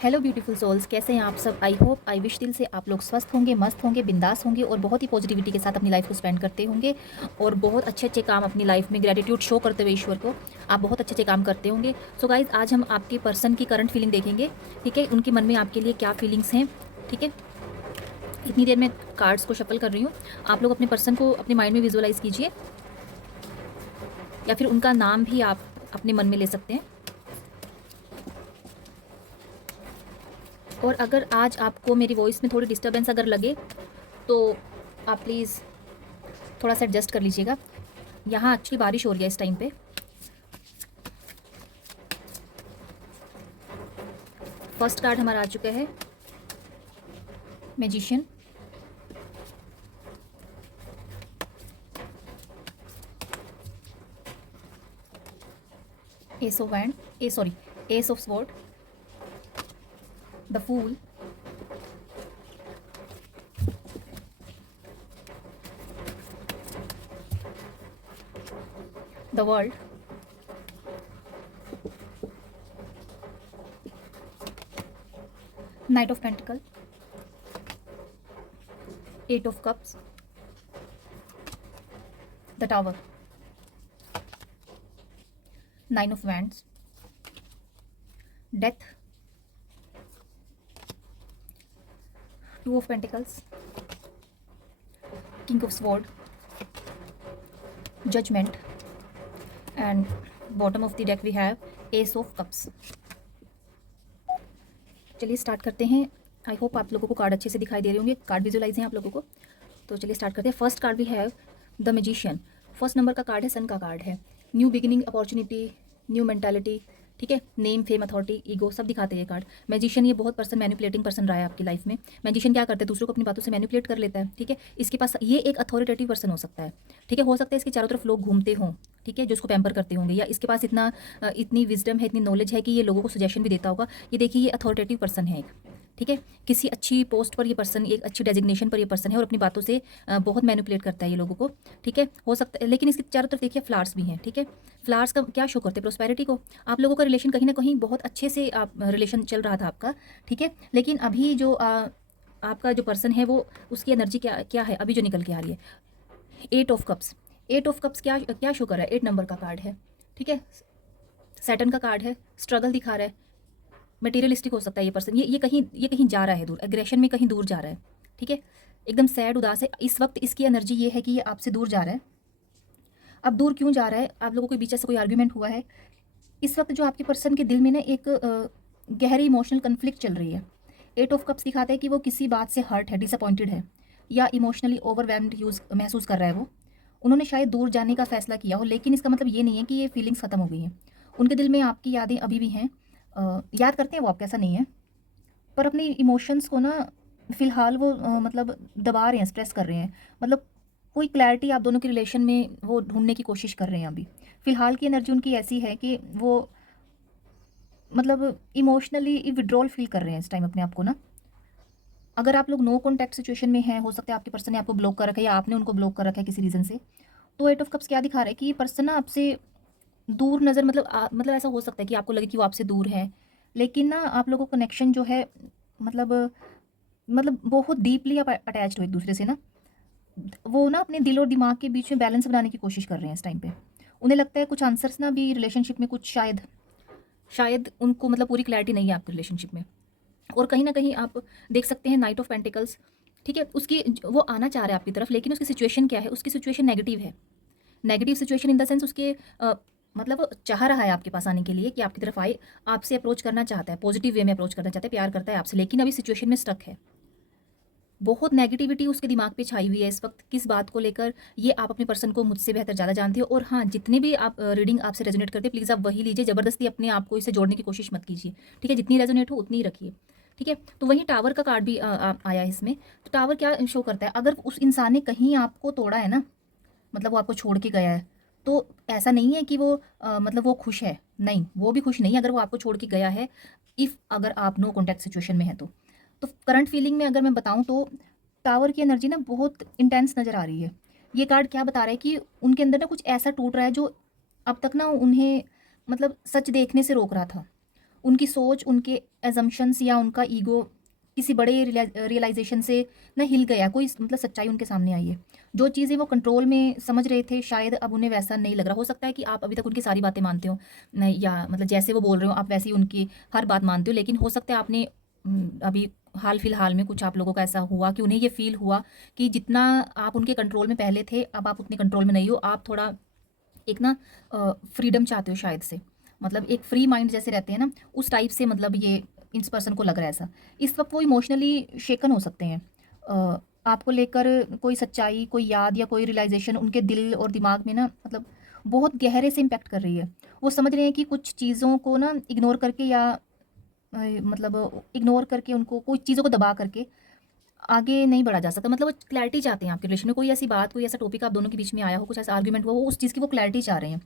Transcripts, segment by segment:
Hello beautiful souls, कैसे हैं आप सब। आई होप आई विश दिल से आप लोग स्वस्थ होंगे, मस्त होंगे, बिंदास होंगे और बहुत ही पॉजिटिविटी के साथ अपनी लाइफ को स्पेंड करते होंगे और बहुत अच्छे अच्छे काम अपनी लाइफ में ग्रेटिट्यूड शो करते हुए ईश्वर को आप बहुत अच्छे अच्छे काम करते होंगे। सो गाइज, आज हम आपके पर्सन की करंट फीलिंग देखेंगे। ठीक है, उनके मन में आपके लिए क्या फीलिंग्स हैं। ठीक है, इतनी देर में कार्ड्स को शफल कर रही हूँ। आप लोग अपने पर्सन को अपने माइंड में विजुअलाइज कीजिए या फिर उनका नाम भी आप अपने मन में ले सकते हैं। और अगर आज आपको मेरी वॉइस में थोड़ी डिस्टर्बेंस अगर लगे तो आप प्लीज़ थोड़ा सा एडजस्ट कर लीजिएगा। यहाँ एक्चुअली बारिश हो रही है इस टाइम पे। फर्स्ट कार्ड हमारा आ चुका है magician, ace of wand, ace of sword, the fool, the world, knight of pentacle, eight of cups, the tower, nine of wands, death, two of pentacles, king of sword, judgement and bottom of the deck we have ace of cups. चलिए start करते हैं। I hope आप लोगों को card अच्छे से दिखाई दे रहे होंगे, कार्ड विजुअलाइज हैं आप लोगों को। तो चलिए स्टार्ट करते हैं। फर्स्ट कार्ड भी है द मैजिशियन। फर्स्ट नंबर का कार्ड है, सन का कार्ड है। New beginning, opportunity, new mentality. ठीक है, नेम, फेम, अथॉरिटी, ईगो सब दिखाते हैं ये कार्ड। मैजिशियन ये बहुत पर्सन मैनिपुलेटिंग पर्सन रहा है आपकी लाइफ में। मैजिशियन क्या करते हैं, दूसरों को अपनी बातों से मैनिपुलेट कर लेता है। ठीक है, इसके पास ये एक अथॉरिटेटिव पर्सन हो सकता है। ठीक है, हो सकता है इसके चारों तरफ लोग घूमते हों, ठीक है, जो उसको पैम्पर करते होंगे, या इसके पास इतनी विजडम है, इतनी नॉलेज है कि ये लोगों को सजेशन भी देता होगा। ये देखिए, ये अथॉरिटेटिव पर्सन है एक। ठीक है, किसी अच्छी पोस्ट पर ये पर्सन, एक अच्छी डेजिग्नेशन पर ये पर्सन है और अपनी बातों से बहुत मैनिपुलेट करता है ये लोगों को। ठीक है, हो सकता है, लेकिन इसके चारों तरफ देखिए फ्लावर्स भी हैं। ठीक है, फ्लावर्स का क्या शो करते हैं, प्रोस्पेरिटी को। आप लोगों का रिलेशन कहीं ना कहीं बहुत अच्छे से आप रिलेशन चल रहा था आपका। ठीक है, लेकिन अभी जो आपका जो पर्सन है वो, उसकी एनर्जी क्या क्या है अभी जो निकल के आ रही है, eight of cups. Eight of cups क्या क्या शो कर रहा है, 8 नंबर का कार्ड है। ठीक है, सैटर्न का कार्ड है, स्ट्रगल दिखा रहा है, मटेरियलिस्टिक हो सकता है ये पर्सन। ये कहीं जा रहा है दूर, एग्रेशन में कहीं दूर जा रहा है। ठीक है, एकदम सैड, उदास है इस वक्त। इसकी एनर्जी ये है कि ये आपसे दूर जा रहा है। अब दूर क्यों जा रहा है, आप लोगों के बीच से कोई आर्ग्यूमेंट हुआ है इस वक्त, जो आपके पर्सन के दिल में ना एक गहरी इमोशनल कन्फ्लिक्ट चल रही है। एट ऑफ कप्स दिखाता है कि वो किसी बात से हर्ट है, डिसअपॉइंटेड है, या इमोशनली ओवरवेल्म्ड यूज महसूस कर रहा है वो। उन्होंने शायद दूर जाने का फैसला किया हो, लेकिन इसका मतलब ये नहीं है कि ये फीलिंग्स ख़त्म हो गई हैं। उनके दिल में आपकी यादें अभी भी हैं। याद करते हैं वो आपको, ऐसा नहीं है, पर अपनी इमोशंस को ना फ़िलहाल वो मतलब दबा रहे हैं, स्ट्रेस कर रहे हैं। मतलब कोई क्लैरिटी आप दोनों के रिलेशन में वो ढूंढने की कोशिश कर रहे हैं अभी। फ़िलहाल की एनर्जी उनकी ऐसी है कि वो मतलब इमोशनली विड्रॉल फील कर रहे हैं इस टाइम अपने आप को ना। अगर आप लोग नो कॉन्टैक्ट सिचुएशन में हैं, हो सकता है आपके पर्सन ने आपको ब्लॉक कर रखा है या आपने उनको ब्लॉक कर रखा है किसी रीज़न से। तो एट ऑफ कप्स क्या दिखा रहा है कि ये पर्सन ना आपसे दूर नज़र, मतलब ऐसा हो सकता है कि आपको लगे कि वो आपसे दूर है, लेकिन ना आप लोगों का कनेक्शन जो है, मतलब बहुत डीपली आप अटैच्ड हो एक दूसरे से ना। वो ना अपने दिल और दिमाग के बीच में बैलेंस बनाने की कोशिश कर रहे हैं इस टाइम पे। उन्हें लगता है कुछ आंसर्स ना भी रिलेशनशिप में, कुछ शायद शायद उनको मतलब पूरी क्लैरिटी नहीं है आपके रिलेशनशिप में। और कहीं ना कहीं आप देख सकते हैं नाइट ऑफ पेंटिकल्स। ठीक है, उसकी वो आना चाह रहा है आपकी तरफ, लेकिन उसकी सिचुएशन क्या है, उसकी सिचुएशन नेगेटिव है। Negative situation in the sense, उसके मतलब वो चाह रहा है आपके पास आने के लिए, कि आपकी तरफ आए, आपसे अप्रोच करना चाहता है, पॉजिटिव वे में अप्रोच करना चाहता है, प्यार करता है आपसे, लेकिन अभी सिचुएशन में स्टक है। बहुत नेगेटिविटी उसके दिमाग पे छाई हुई है इस वक्त। किस बात को लेकर, ये आप अपने पर्सन को मुझसे बेहतर ज़्यादा जानते हो। और हाँ, जितने भी आप रीडिंग आपसे रेजोनेट करते हैं, प्लीज़ आप वही लीजिए, ज़बरदस्ती अपने आप को इससे जोड़ने की कोशिश मत कीजिए। ठीक है, जितनी रेजोनेट हो उतनी ही रखिए। ठीक है, तो वहीं टावर का कार्ड भी आया है इसमें। तो टावर क्या शो करता है, अगर उस इंसान ने कहीं आपको तोड़ा है ना, मतलब वो आपको छोड़ के गया है, तो ऐसा नहीं है कि वो मतलब वो खुश है, नहीं, वो भी खुश नहीं है अगर वो आपको छोड़ के गया है, इफ़ अगर आप नो कॉन्टैक्ट सिचुएशन में है तो करंट फीलिंग में अगर मैं बताऊं तो टावर की एनर्जी ना बहुत इंटेंस नज़र आ रही है। ये कार्ड क्या बता रहा है कि उनके अंदर ना कुछ ऐसा टूट रहा है जो अब तक ना उन्हें मतलब सच देखने से रोक रहा था। उनकी सोच, उनके एजम्पशंस या उनका ईगो किसी बड़े रियलाइजेशन से ना हिल गया, कोई मतलब सच्चाई उनके सामने आई है। जो चीज़ें वो कंट्रोल में समझ रहे थे, शायद अब उन्हें वैसा नहीं लग रहा। हो सकता है कि आप अभी तक उनकी सारी बातें मानते हो, नहीं, या मतलब जैसे वो बोल रहे हो आप वैसे ही उनकी हर बात मानते हो, लेकिन हो सकता है आपने अभी हाल फिलहाल में कुछ आप लोगों का ऐसा हुआ कि उन्हें ये फील हुआ कि जितना आप उनके कंट्रोल में पहले थे, अब आप उतने कंट्रोल में नहीं हो। आप थोड़ा एक ना फ्रीडम चाहते हो शायद से, मतलब एक फ्री माइंड जैसे रहते हैं ना, उस टाइप से मतलब ये इस पर्सन को लग रहा है ऐसा। इस वक्त वो इमोशनली शेकन हो सकते हैं। आपको लेकर कोई सच्चाई, कोई याद या कोई रियलाइजेशन उनके दिल और दिमाग में ना मतलब बहुत गहरे से इम्पैक्ट कर रही है। वो समझ रहे हैं कि कुछ चीज़ों को ना इग्नोर करके या मतलब इग्नोर करके, उनको कुछ चीज़ों को दबा करके आगे नहीं बढ़ा जा सकता। मतलब वो क्लैरिटी चाहते हैं आपके रिलेशन में, कोई ऐसी बात, कोई ऐसा टॉपिक आप दोनों के बीच में आया हो, कुछ ऐसा आर्ग्यूमेंट हुआ, वो उस चीज़ की वो क्लैरिटी चाह रहे हैं।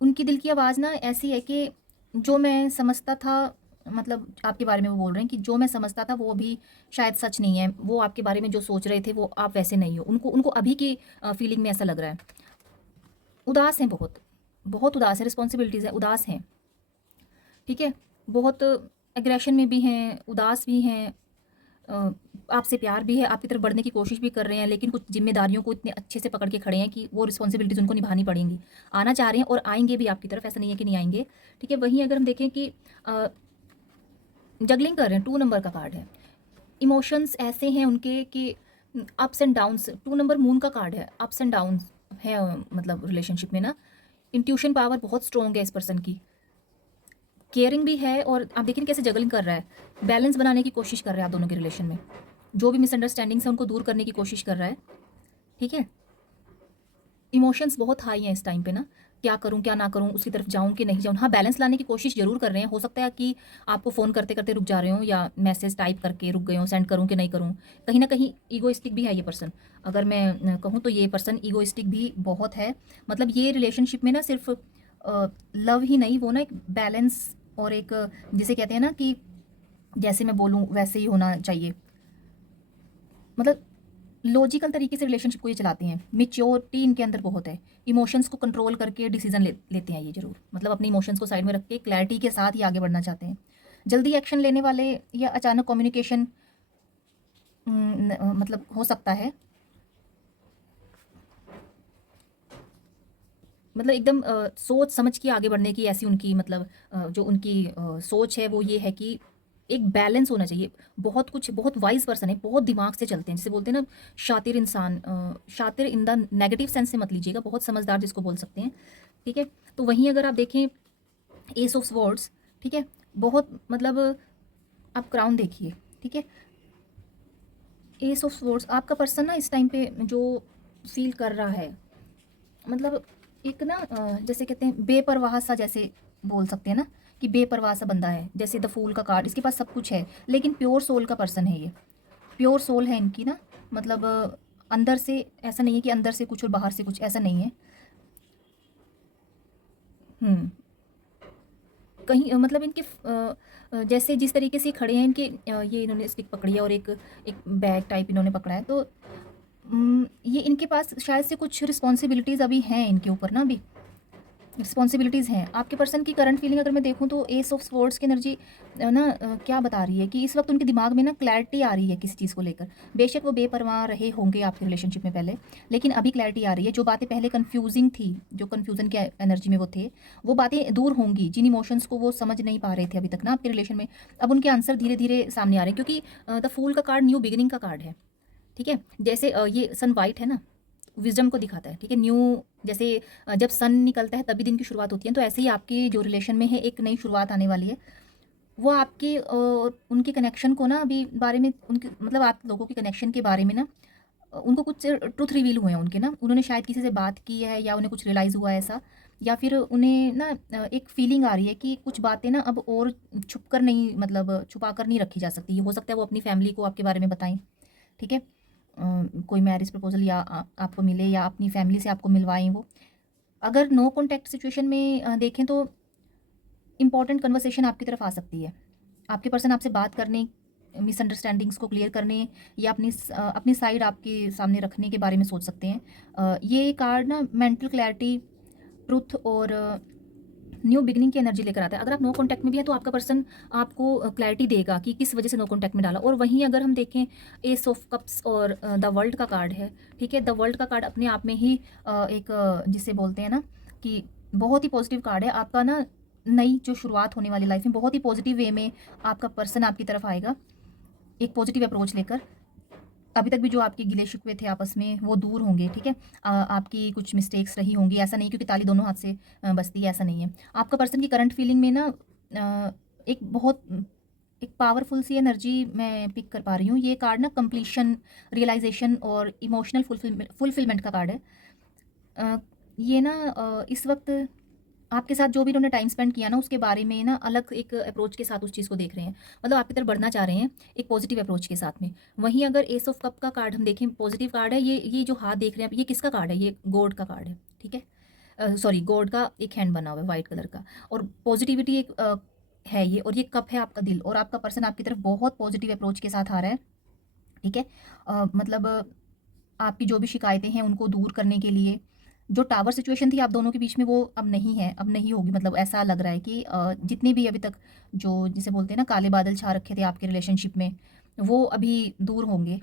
उनकी दिल की आवाज़ ना ऐसी है कि जो मैं समझता था, मतलब आपके बारे में वो बोल रहे हैं कि जो मैं समझता था वो अभी शायद सच नहीं है। वो आपके बारे में जो सोच रहे थे वो आप वैसे नहीं हो। उनको उनको अभी की फीलिंग में ऐसा लग रहा है। उदास हैं, बहुत बहुत उदास है, रिस्पॉन्सिबिलिटीज़ है, उदास हैं, ठीक है। बहुत एग्रेशन में भी हैं, उदास भी हैं, आपसे प्यार भी है, आपकी तरफ बढ़ने की कोशिश भी कर रहे हैं, लेकिन कुछ जिम्मेदारियों को इतने अच्छे से पकड़ के खड़े हैं कि वो रिस्पॉन्सिबिलिटीज़ उनको निभानी पड़ेंगी। आना चाह रहे हैं और आएंगे भी आपकी तरफ, ऐसा नहीं है कि नहीं आएंगे, ठीक है। वहीं अगर हम देखें कि जगलिंग कर रहे हैं, 2 नंबर का कार्ड है। इमोशंस ऐसे हैं उनके कि ups and downs, 2 number moon का कार्ड है, अप्स एंड डाउन्स है मतलब रिलेशनशिप में ना। इंट्यूशन पावर बहुत स्ट्रॉन्ग है इस पर्सन की, केयरिंग भी है, और आप देखें कैसे जगलिंग कर रहा है, बैलेंस बनाने की कोशिश कर रहा है आप दोनों के रिलेशन में। जो भी मिसअंडरस्टैंडिंग्स है उनको दूर करने की कोशिश कर रहा है, ठीक है। इमोशंस बहुत हाई हैं इस टाइम पे ना, क्या करूं क्या ना करूं, उसकी तरफ जाऊं कि नहीं जाऊं। हाँ, बैलेंस लाने की कोशिश जरूर कर रहे हैं। हो सकता है कि आपको फ़ोन करते करते रुक जा रहे हो, या मैसेज टाइप करके रुक गए हो, सेंड करूं कि नहीं करूं। कहीं ना कहीं ईगोइस्टिक भी है ये पर्सन। अगर मैं कहूँ तो ये पर्सन ईगोइस्टिक भी बहुत है। मतलब ये रिलेशनशिप में ना सिर्फ लव ही नहीं, वो ना एक बैलेंस और एक जिसे कहते हैं ना कि जैसे मैं बोलूँ वैसे ही होना चाहिए, मतलब लॉजिकल तरीके से रिलेशनशिप को ये चलाते हैं। मेच्योरिटी इनके अंदर बहुत है, इमोशंस को कंट्रोल करके डिसीजन लेते हैं ये जरूर, मतलब अपने इमोशंस को साइड में रख के क्लैरिटी के साथ ही आगे बढ़ना चाहते हैं। जल्दी एक्शन लेने वाले या अचानक कम्युनिकेशन मतलब हो सकता है, मतलब एकदम सोच समझ के आगे बढ़ने की ऐसी उनकी मतलब जो उनकी सोच है वो ये है कि एक बैलेंस होना चाहिए। बहुत कुछ, बहुत वाइज पर्सन है, बहुत दिमाग से चलते हैं, जैसे बोलते हैं ना शातिर इंसान। शातिर इन द नेगेटिव सेंस से मत लीजिएगा, बहुत समझदार जिसको बोल सकते हैं, ठीक है। तो वहीं अगर आप देखें एस ऑफ स्वॉर्ड्स, ठीक है, बहुत मतलब आप क्राउन देखिए, ठीक है। एस ऑफ स्वॉर्ड्स आपका पर्सन ना इस टाइम पे जो फील कर रहा है, मतलब एक ना जैसे कहते हैं बेपरवाह सा, जैसे बोल सकते हैं ना कि बेपरवाह सा बंदा है। जैसे द फूल का कार्ड, इसके पास सब कुछ है लेकिन प्योर सोल का पर्सन है ये। प्योर सोल है इनकी ना, मतलब अंदर से ऐसा नहीं है कि अंदर से कुछ और बाहर से कुछ, ऐसा नहीं है। हम्म कहीं मतलब इनके जैसे जिस तरीके से खड़े हैं इनके, ये इन्होंने स्टिक पकड़ी है और एक एक बैग टाइप इन्होंने पकड़ा है, तो ये इनके पास शायद से कुछ रिस्पॉन्सिबिलिटीज़ अभी हैं इनके ऊपर ना, अभी रिस्पॉन्सिबिलिटीज़ हैं। आपके पर्सन की करंट फीलिंग अगर मैं देखूँ तो एस ऑफ स्वॉर्ड्स की एनर्जी ना क्या बता रही है कि इस वक्त उनके दिमाग में ना क्लैरिटी आ रही है किसी चीज़ को लेकर। बेशक वो बेपरवाह रहे होंगे आपके रिलेशनशिप में पहले, लेकिन अभी क्लैरिटी आ रही है। जो बातें पहले कन्फ्यूजिंग थी, जो कन्फ्यूजन की एनर्जी में वो थे, वो बातें दूर होंगी। जिन इमोशंस को वो समझ नहीं पा रहे थे अभी तक ना आपके रिलेशन में, अब उनके आंसर धीरे धीरे सामने आ रहे हैं, क्योंकि द फूल का कार्ड न्यू बिगिनिंग का कार्ड है, ठीक है। जैसे ये सन वाइट है ना, विजडम को दिखाता है, ठीक है। न्यू, जैसे जब सन निकलता है तभी दिन की शुरुआत होती है, तो ऐसे ही आपकी जो रिलेशन में है एक नई शुरुआत आने वाली है। वो आपके उनके कनेक्शन को ना अभी बारे में, उनके मतलब आप लोगों के कनेक्शन के बारे में ना उनको कुछ ट्रुथ रिवील हुए हैं उनके ना। उन्होंने शायद किसी से बात की है या उन्हें कुछ रियलाइज़ हुआ है ऐसा, या फिर उन्हें ना एक फीलिंग आ रही है कि कुछ बातें ना अब और छुप कर नहीं, मतलब छुपा कर नहीं रखी जा सकती। ये हो सकता है वो अपनी फैमिली को आपके बारे में बताएं, ठीक है। कोई मैरिज प्रपोजल या आपको मिले या अपनी फैमिली से आपको मिलवाएं वो। अगर नो कॉन्टैक्ट सिचुएशन में देखें तो इंपॉर्टेंट कन्वर्सेशन आपकी तरफ आ सकती है। आपके पर्सन आपसे बात करने, मिसअंडरस्टैंडिंग्स को क्लियर करने या अपनी साइड आपके सामने रखने के बारे में सोच सकते हैं। ये कार्ड ना मेंटल क्लैरिटी, ट्रुथ और न्यू बिगिनिंग की एनर्जी लेकर आता है। अगर आप नो कॉन्टैक्ट में भी है तो आपका पर्सन आपको क्लैरिटी देगा कि किस वजह से नो कॉन्टैक्ट में डाला। और वहीं अगर हम देखें एस ऑफ कप्स और द वर्ल्ड का कार्ड है, ठीक है। द वर्ल्ड का कार्ड अपने आप में ही एक जिसे बोलते हैं ना कि बहुत ही पॉजिटिव कार्ड है। आपका ना नई जो शुरुआत होने वाली लाइफ में बहुत ही पॉजिटिव वे में आपका पर्सन आपकी तरफ आएगा, एक पॉजिटिव अप्रोच लेकर। अभी तक भी जो आपके गिले शिकवे थे आपस में वो दूर होंगे, ठीक है। आपकी कुछ मिस्टेक्स रही होंगी, ऐसा नहीं क्योंकि ताली दोनों हाथ से बजती है, ऐसा नहीं है। आपका पर्सन की करंट फीलिंग में ना एक बहुत एक पावरफुल सी एनर्जी मैं पिक कर पा रही हूँ। ये कार्ड ना कंप्लीशन, रियलाइजेशन और इमोशनल फुलफिलमेंट का कार्ड है। ये ना इस वक्त आपके साथ जो भी उन्होंने टाइम स्पेंड किया ना उसके बारे में ना अलग एक अप्रोच के साथ उस चीज़ को देख रहे हैं, मतलब आपकी तरफ बढ़ना चाह रहे हैं एक पॉजिटिव अप्रोच के साथ में। वहीं अगर एस ऑफ कप का कार्ड हम देखें, पॉजिटिव कार्ड है। ये जो हाथ देख रहे हैं आप, ये किसका कार्ड है? ये गॉड का कार्ड है, ठीक है। सॉरी, गॉड का एक हैंड बना हुआ है वाइट कलर का, और पॉजिटिविटी एक है ये, और ये कप है आपका दिल, और आपका पर्सन आपकी तरफ बहुत पॉजिटिव अप्रोच के साथ आ रहा है, ठीक है। मतलब आपकी जो भी शिकायतें हैं उनको दूर करने के लिए जो टावर सिचुएशन थी आप दोनों के बीच में वो अब नहीं है, अब नहीं होगी। मतलब ऐसा लग रहा है कि जितने भी अभी तक जो जिसे बोलते हैं ना काले बादल छा रखे थे आपके रिलेशनशिप में, वो अभी दूर होंगे,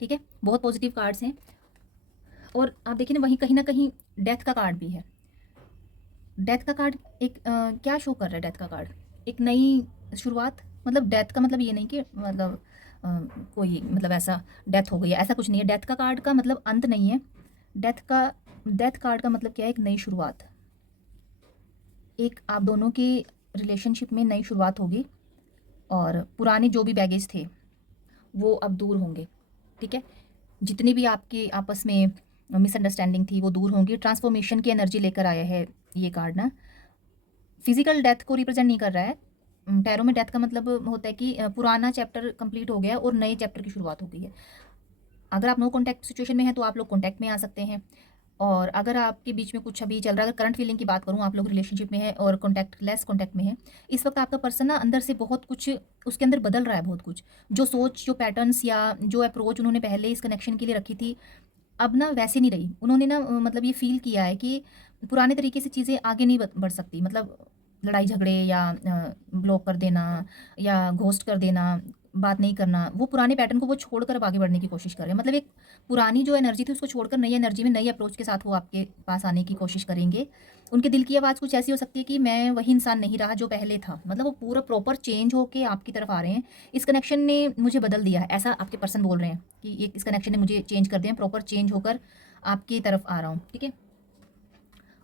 ठीक है। बहुत पॉजिटिव कार्ड्स हैं। और आप देखिए ना वहीं कहीं ना कहीं डेथ का कार्ड भी है। डेथ का कार्ड एक क्या शो कर रहा है? डेथ का कार्ड एक नई शुरुआत। मतलब डेथ का मतलब ये नहीं कि मतलब कोई मतलब ऐसा डेथ हो गई है, ऐसा कुछ नहीं है। डेथ का कार्ड का मतलब अंत नहीं है। डेथ कार्ड का मतलब क्या है? एक नई शुरुआत। एक आप दोनों की रिलेशनशिप में नई शुरुआत होगी, और पुराने जो भी बैगेज थे वो अब दूर होंगे, ठीक है। जितनी भी आपके आपस में मिसअंडरस्टैंडिंग थी वो दूर होंगी। ट्रांसफॉर्मेशन की एनर्जी लेकर आया है ये कार्ड ना। फिजिकल डेथ को रिप्रेजेंट नहीं कर रहा है। टैरो में डेथ का मतलब होता है कि पुराना चैप्टर कंप्लीट हो गया और नए चैप्टर की शुरुआत हो गई है। अगर आप नो कॉन्टैक्ट सिचुएशन में हैं तो आप लोग कॉन्टैक्ट में आ सकते हैं, और अगर आपके बीच में कुछ अभी चल रहा है, अगर करंट फीलिंग की बात करूँ, आप लोग रिलेशनशिप में है और लेस कॉन्टैक्ट में है, इस वक्त आपका पर्सन ना अंदर से बहुत कुछ उसके अंदर बदल रहा है। बहुत कुछ जो सोच, जो पैटर्न्स या जो अप्रोच उन्होंने पहले इस कनेक्शन के लिए रखी थी, अब ना वैसे नहीं रही। उन्होंने ना मतलब ये फील किया है कि पुराने तरीके से चीज़ें आगे नहीं बढ़ सकती। मतलब लड़ाई झगड़े या ब्लॉक कर देना या घोस्ट कर देना, बात नहीं करना, वो पुराने पैटर्न को वो छोड़कर अब आगे बढ़ने की कोशिश कर रहे हैं। मतलब एक पुरानी जो एनर्जी थी उसको छोड़कर नई एनर्जी में, नई अप्रोच के साथ वो आपके पास आने की कोशिश करेंगे। उनके दिल की आवाज़ कुछ ऐसी हो सकती है कि मैं वही इंसान नहीं रहा जो पहले था। मतलब वो पूरा प्रॉपर चेंज होके आपकी तरफ आ रहे हैं। इस कनेक्शन ने मुझे बदल दिया है, ऐसा आपके पर्सन बोल रहे हैं कि ये इस कनेक्शन ने मुझे चेंज कर दिया, प्रॉपर चेंज होकर आपकी तरफ आ रहा हूँ, ठीक है।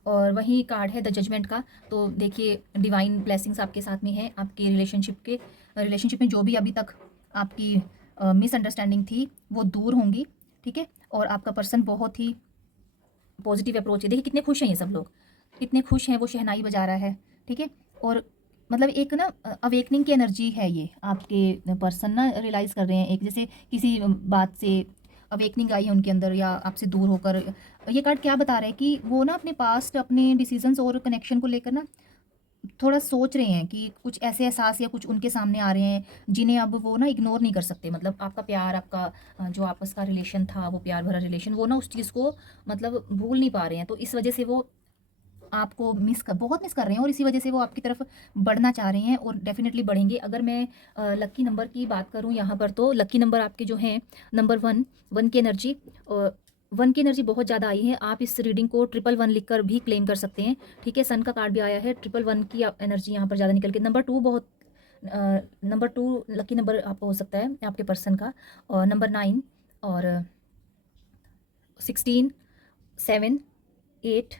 और वही कार्ड है द जजमेंट का। तो देखिए डिवाइन ब्लेसिंग्स आपके साथ में है। आपके रिलेशनशिप में जो भी अभी तक आपकी मिसअंडरस्टैंडिंग थी वो दूर होंगी, ठीक है। और आपका पर्सन बहुत ही पॉजिटिव अप्रोच है। देखिए कितने खुश हैं ये सब लोग, कितने खुश हैं। वो शहनाई बजा रहा है, ठीक है। और मतलब एक ना अवेकनिंग की एनर्जी है ये। आपके पर्सन ना रियलाइज़ कर रहे हैं, एक जैसे किसी बात से अवेकनिंग आई है उनके अंदर, या आपसे दूर होकर। ये कार्ड क्या बता रहा है कि वो ना अपने पास्ट, अपने डिसीजंस और कनेक्शन को लेकर ना थोड़ा सोच रहे हैं कि कुछ ऐसे एहसास या कुछ उनके सामने आ रहे हैं जिन्हें अब वो ना इग्नोर नहीं कर सकते। मतलब आपका प्यार, आपका जो आपस का रिलेशन था, वो प्यार भरा रिलेशन, वो ना उस चीज़ को मतलब भूल नहीं पा रहे हैं। तो इस वजह से वो आपको बहुत मिस कर रहे हैं, और इसी वजह से वो आपकी तरफ बढ़ना चाह रहे हैं, और डेफिनेटली बढ़ेंगे। अगर मैं लक्की नंबर की बात करूं यहाँ पर, तो लक्की नंबर आपके जो हैं नंबर 1 की एनर्जी, 1 की एनर्जी बहुत ज़्यादा आई है। आप इस रीडिंग को 111 लिखकर भी क्लेम कर सकते हैं, ठीक है। सन का कार्ड भी आया है, 111 की एनर्जी यहाँ पर ज़्यादा निकल के। नंबर 2 लकी नंबर आपको हो सकता है आपके पर्सन का, और नंबर 9 और 16, 7, 8,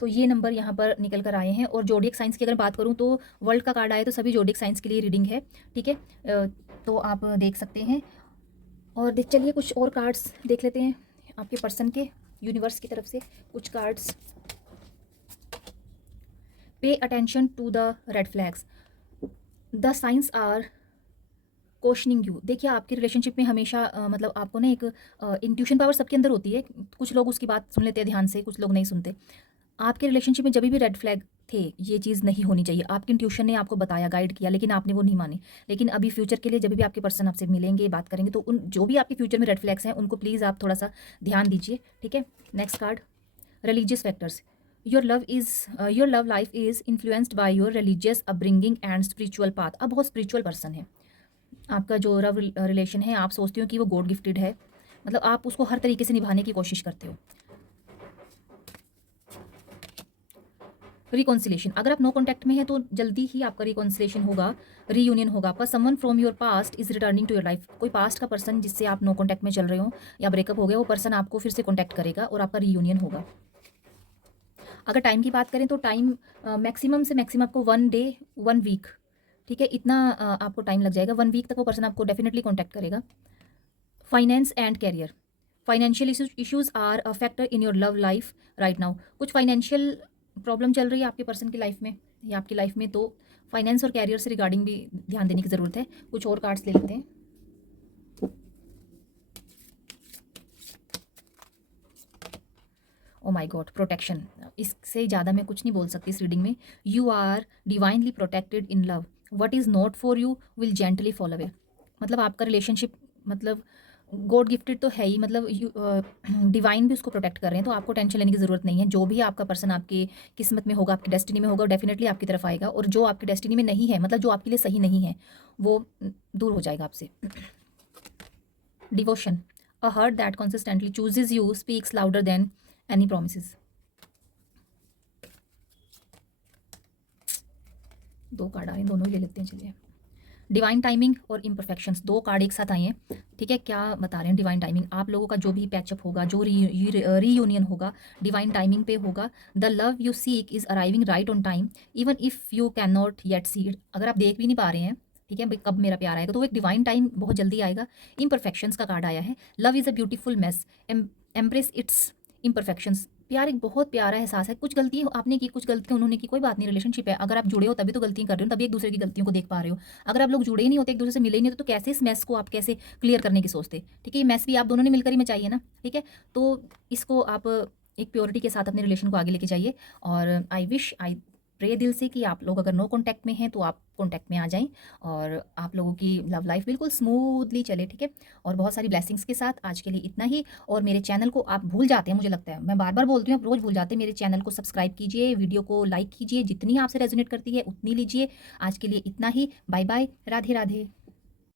तो ये नंबर यहाँ पर निकल कर आए हैं। और जोडियक साइंस की अगर बात करूँ तो वर्ल्ड का कार्ड आए तो सभी जोडियक साइंस के लिए रीडिंग है, ठीक है। तो आप देख सकते हैं। और चलिए कुछ और कार्ड्स देख लेते हैं आपके पर्सन के, यूनिवर्स की तरफ से कुछ cards. Pay attention to the red flags, the signs are questioning you. देखिए आपकी रिलेशनशिप में हमेशा मतलब आपको ना एक इंट्यूशन पावर सबके अंदर होती है। कुछ लोग उसकी बात सुन लेते हैं ध्यान से, कुछ लोग नहीं सुनते। आपके रिलेशनशिप में जब भी रेड फ्लैग थे, ये चीज़ नहीं होनी चाहिए। आपकी इंट्यूशन ने आपको बताया, गाइड किया, लेकिन आपने वो नहीं माने। लेकिन अभी फ्यूचर के लिए जब भी आपके पर्सन आपसे मिलेंगे, बात करेंगे, तो उन जो भी आपके फ्यूचर में रेड फ्लैग्स हैं उनको प्लीज़ आप थोड़ा सा ध्यान दीजिए, ठीक है। Next card, religious factors. Your love life is influenced by your religious upbringing and spiritual path. आप बहुत स्पिरिचुअल पर्सन है। आपका जो लव रिलेशन है, आप सोचते हो कि वो गॉड गिफ्टेड है, मतलब आप उसको हर तरीके से निभाने की कोशिश करते हो। रिकॉन्सिलेशन, अगर आप नो कॉन्टैक्ट में हैं तो जल्दी ही आपका रिकॉन्सिलेशन होगा, रीयूनियन होगा आपका। Someone from your past is returning to your life, कोई पास्ट का पर्सन जिससे आप नो कॉन्टैक्ट में चल रहे हो या ब्रेकअप हो गया, वो पर्सन आपको फिर से कॉन्टैक्ट करेगा और आपका रीयूनियन होगा। अगर टाइम की बात करें तो टाइम मैक्सिमम से मैक्सिमम आपको 1 डे 1 वीक, ठीक है, इतना आपको टाइम लग जाएगा। 1 वीक तक वो पर्सन आपको डेफिनेटली कॉन्टैक्ट करेगा। Finance and career, financial issues are a factor in your love life right now. कुछ फाइनेंशियल प्रॉब्लम चल रही है आपके पर्सन की लाइफ में या आपकी लाइफ में, तो फाइनेंस और कैरियर से रिगार्डिंग भी ध्यान देने की ज़रूरत है। कुछ और कार्ड्स ले लेते हैं। ओ माय गॉड, प्रोटेक्शन, इससे ज़्यादा मैं कुछ नहीं बोल सकती इस रीडिंग में। You are divinely protected in love, what is not for you will gently fall away. मतलब आपका रिलेशनशिप मतलब गॉड गिफ्टेड तो है ही, मतलब डिवाइन भी उसको प्रोटेक्ट कर रहे हैं, तो आपको टेंशन लेने की ज़रूरत नहीं है। जो भी आपका पर्सन आपकी किस्मत में होगा, आपकी डेस्टिनी में होगा, डेफिनेटली आपकी तरफ आएगा, और जो आपकी डेस्टिनी में नहीं है, मतलब जो आपके लिए सही नहीं है, वो दूर हो जाएगा आपसे। Devotion, a heart that consistently chooses you speaks louder than any promises. 2 card आ रहे हैं, दोनों ही ले लेते हैं, चलिए। डिवाइन टाइमिंग और इम्परफेक्शंस, 2 कार्ड एक साथ आए हैं, ठीक है। क्या बता रहे हैं डिवाइन टाइमिंग? आप लोगों का जो भी पैचअप होगा, जो रीयूनियन होगा, डिवाइन टाइमिंग पे होगा। The love you seek is arriving right on time even if you can not yet see it. अगर आप देख भी नहीं पा रहे हैं, ठीक है भाई, कब मेरा प्यार आएगा, तो वो एक डिवाइन टाइम बहुत जल्दी आएगा। इम्परफेक्शंस का कार्ड आया है। Love is a beautiful mess, embrace it's imperfections. प्यार एक बहुत प्यारा एहसास है। कुछ गलती आपने की, कुछ गलतियाँ उन्होंने की, कोई बात नहीं, रिलेशनशिप है। अगर आप जुड़े हो तभी तो गलतियाँ कर रहे हो, तभी एक दूसरे की गलतियों को देख पा रहे हो। अगर आप लोग जुड़े ही नहीं होते, एक दूसरे से मिले ही नहीं होते, तो कैसे इस मैस को आप कैसे क्लियर करने की सोचते? ठीक है, ये मैस भी आप दोनों ने मिलकर ही मचाई है ना, ठीक है। तो इसको आप एक प्योरिटी के साथ अपने रिलेशन को आगे लेके जाइए। और आई प्रे दिल से कि आप लोग अगर नो कॉन्टैक्ट में हैं तो आप कॉन्टैक्ट में आ जाएं और आप लोगों की लव लाइफ बिल्कुल स्मूथली चले, ठीक है। और बहुत सारी ब्लेसिंग्स के साथ आज के लिए इतना ही। और मेरे चैनल को आप भूल जाते हैं, मुझे लगता है मैं बार बार बोलती हूँ, आप रोज़ भूल जाते हैं। मेरे चैनल को सब्सक्राइब कीजिए, वीडियो को लाइक कीजिए, जितनी आपसे रेजोनेट करती है उतनी लीजिए। आज के लिए इतना ही, बाय बाय, राधे राधे।